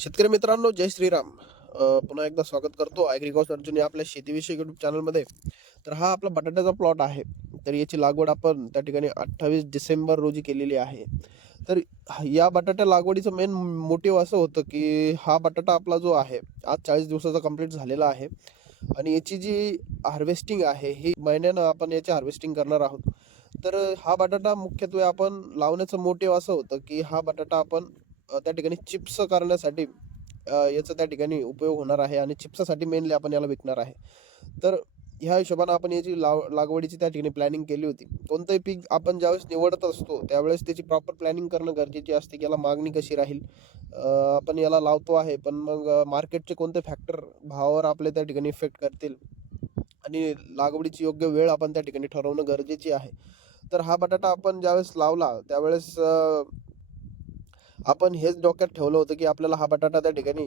शेतकरी मित्रांनो जय श्रीराम. पुन्हा एकदा स्वागत करतो ॲग्रिकॉस अर्जुन या आपल्या शेतीविषयी यूट्यूब चॅनलमध्ये तर हा आपला बटाट्याचा प्लॉट आहे. तर याची लागवड आपण त्या ठिकाणी अठ्ठावीस डिसेंबर रोजी केलेली आहे. तर या बटाट्या लागवडीचं मेन मोटिव्ह असं होतं की हा बटाटा आपला जो आहे आज चाळीस दिवसाचा कंप्लीट झालेला आहे. आणि याची जी हार्वेस्टिंग आहे ही महिन्यानं आपण याची हार्वेस्टिंग करणार आहोत. तर हा बटाटा मुख्यत्वे आपण लावण्याचं मोटिव्ह असं होतं की हा बटाटा आपण त्या ठिकाणी चिप्स करण्यासाठी याचा त्या ठिकाणी उपयोग होणार आहे आणि चिप्ससाठी मेनली आपण याला विकणार आहे. तर ह्या हिशोबानं आपण याची लाव लागवडीची त्या ठिकाणी प्लॅनिंग केली होती. कोणतंही पीक आपण ज्यावेळेस निवडत असतो त्यावेळेस त्याची प्रॉपर प्लॅनिंग करणं गरजेची असते की याला मागणी कशी राहील. आपण याला लावतो आहे पण मग मार्केटचे कोणते फॅक्टर भावावर आपले त्या ठिकाणी इफेक्ट करतील आणि लागवडीची योग्य वेळ आपण त्या ठिकाणी ठरवणं गरजेची आहे. तर हा बटाटा आपण ज्यावेळेस लावला त्यावेळेस आपण हेच डोक्यात ठेवलं होतं की आपल्याला हा बटाटा त्या ठिकाणी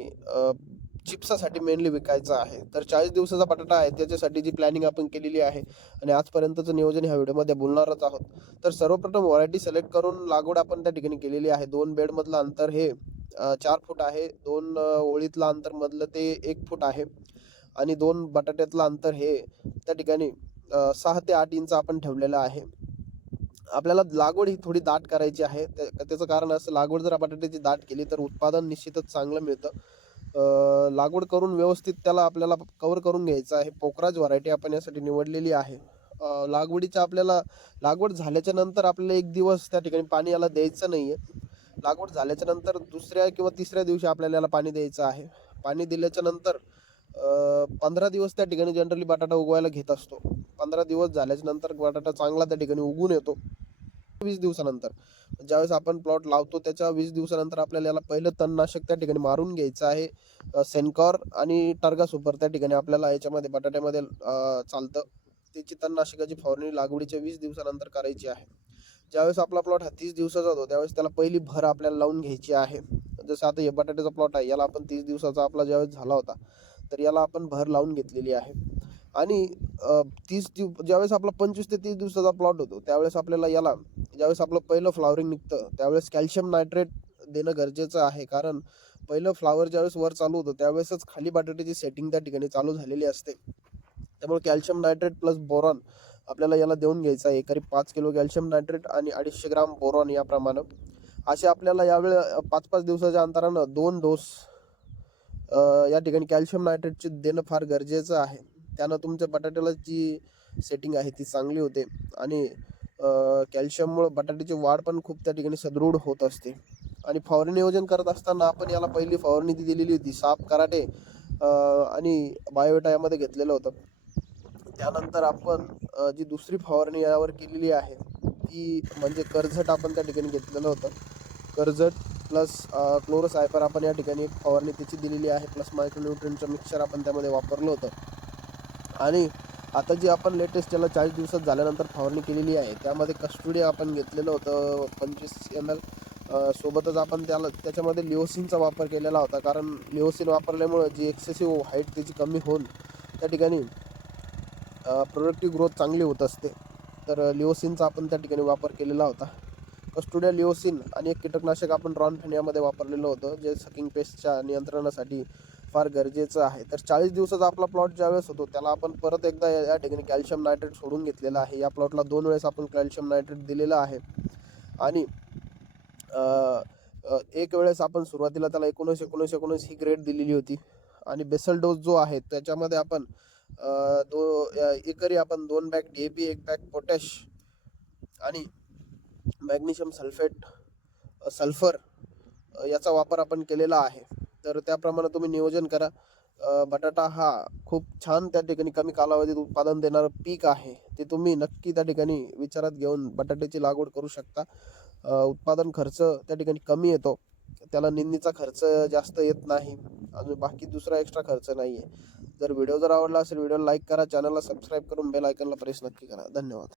चिप्सासाठी मेनली विकायचा आहे. तर चाळीस दिवसाचा बटाटा आहे त्याच्यासाठी जी प्लॅनिंग आपण केलेली आहे आणि आजपर्यंतचं नियोजन ह्या व्हिडिओमध्ये बोलणारच आहोत. तर सर्वप्रथम व्हरायटी सिलेक्ट करून लागवड आपण त्या ठिकाणी केलेली आहे. दोन बेडमधलं अंतर हे चार फूट आहे. दोन ओळीतलं अंतर मधलं ते एक फूट आहे. आणि दोन बटाट्यातलं अंतर हे त्या ठिकाणी सहा ते आठ इंच आपण ठेवलेलं आहे. आपल्याला लागवड ही थोडी दाट करायची आहे. त्याचं कारण असं लागवड जर बटाट्याची दाट केली तर उत्पादन निश्चितच चांगलं मिळतं. लागवड करून व्यवस्थित त्याला आपल्याला कवर करून घ्यायचं आहे. पोखराज व्हरायटी आपण यासाठी निवडलेली आहे. लागवडीच्या आपल्याला लागवड झाल्याच्यानंतर आपल्याला एक दिवस त्या ठिकाणी पाणी याला द्यायचं नाही आहे लागवड झाल्याच्यानंतर दुसऱ्या किंवा तिसऱ्या दिवशी आपल्याला याला पाणी द्यायचं आहे. पाणी दिल्याच्या नंतर पंधरा दिवस त्या ठिकाणी जनरली बटाटा उगवायला घेत असतो. पंधरा दिवस झाल्याच्यानंतर बटाटा चांगला त्या ठिकाणी उगून येतो. वीस दिवसानंतर. ज्यावेळेस आपण प्लॉट लावतो त्याच्या वीस दिवसानंतर आपल्याला याला पहिलं तणनाशक त्या ठिकाणी मारून घ्यायचं आहे. सेनकॉर आणि टर्गा सुपर त्या ठिकाणी आपल्याला याच्यामध्ये बटाट्यामध्ये चालतं. त्याची तणनाशकाची फवारणी लागवडीच्या वीस दिवसानंतर करायची आहे. ज्यावेळेस आपला प्लॉट हा तीस दिवसाचा होतो त्यावेळेस त्याला पहिली भर आपल्याला लावून घ्यायची आहे. जसं आता हे बटाट्याचा प्लॉट आहे याला आपण तीस दिवसाचा आपला ज्यावेळेस झाला होता तर याला आपण भर लावून घेतलेली आहे. आणि तीस दिव ज्यावेळेस आपला पंचवीस ते तीस दिवसाचा प्लॉट होतो त्यावेळेस आपल्याला याला ज्यावेळेस आपलं पहिलं फ्लावरिंग निघतं त्यावेळेस कॅल्शियम नायट्रेट देणं गरजेचं आहे. कारण पहिलं फ्लावर ज्यावेळेस वर चालू होतं त्यावेळेसच खाली बटाट्याची सेटिंग त्या ठिकाणी चालू झालेली असते. त्यामुळे कॅल्शियम नायट्रेट प्लस बोरॉन आपल्याला याला देऊन घ्यायचं आहे. एकरी पाच किलो कॅल्शियम नायट्रेट आणि अडीचशे ग्राम बोरॉन याप्रमाणे. असे आपल्याला यावेळे पाच पाच दिवसाच्या अंतरानं दोन डोस या ठिकाणी कॅल्शियम नायट्रेटचे देणं फार गरजेचं आहे. त्यानं तुमच्या बटाट्याला जी सेटिंग आहे ती चांगली होते. आणि कॅल्शियममुळे बटाट्याची वाढ पण खूप त्या ठिकाणी सदृढ होत असते. आणि फवारणी नियोजन करत असताना आपण याला पहिली फवारणी ती दिलेली होती साप कराटे आणि बायोवेटा यामध्ये घेतलेलं होतं. त्यानंतर आपण जी दुसरी फवारणी यावर केलेली आहे ती म्हणजे कर्जट आपण त्या ठिकाणी घेतलेलं होतं. कर्जट प्लस क्लोरोसायपर आपण या ठिकाणी फवारणी त्याची दिलेली आहे. प्लस मायक्रोन्युट्रियनचं मिक्सर आपण त्यामध्ये वापरलं होतं. आणि आता जी आपण लेटेस्ट त्याला चाळीस दिवसात झाल्यानंतर फवारणी केलेली आहे त्यामध्ये कस्टुडिया आपण घेतलेलं होतं पंचवीस एम एल सोबतच आपण त्याला त्याच्यामध्ये लिओसिनचा वापर केलेला होता. कारण लिओसिन वापरल्यामुळं जी एक्सेसिव्ह हाईट त्याची कमी होऊन त्या ठिकाणी प्रोडक्टिव्ह ग्रोथ चांगली होत असते. तर लिओसिनचा आपण त्या ठिकाणी वापर केलेला होता. कस्टुडिया लिओसिन आणि एक कीटकनाशक आपण रॉन फेनियामध्ये वापरलेलं होतं जे सकिंग पेस्टच्या नियंत्रणासाठी फार गरजेचं आहे. तर चाळीस दिवसाचा आपला प्लॉट ज्यावेळेस होतो त्याला आपण परत एकदा या या ठिकाणी कॅल्शियम नायट्रेट सोडून घेतलेलं आहे. या प्लॉटला दोन वेळेस आपण कॅल्शियम नायट्रेट दिलेलं आहे. आणि एक वेळेस आपण सुरुवातीला त्याला एकोणीस एकोणीस एकोणीस ही ग्रेड दिलेली होती. आणि बेसल डोस जो आहे त्याच्यामध्ये आपण दो एकरी आपण दोन बॅग डी ए पी एक बॅग पोटॅश आणि मॅग्नेशियम सल्फेट सल्फर याचा वापर आपण केलेला आहे. तर त्याप्रमाणे तुम्ही नियोजन करा. बटाटा हा खूप छान त्या ठिकाणी कमी कालावधीत उत्पादन देणारं पीक आहे. ते तुम्ही नक्की त्या ठिकाणी विचारात घेऊन बटाट्याची लागवड करू शकता. उत्पादन खर्च त्या ठिकाणी कमी येतो. त्याला निंदीचा खर्च जास्त येत नाही. अजून बाकी दुसरा एक्स्ट्रा खर्च नाही आहे जर व्हिडिओ जर आवडला असेल व्हिडिओला लाईक करा. चॅनलला सबस्क्राईब करून बेल आयकनला प्रेस नक्की करा. धन्यवाद.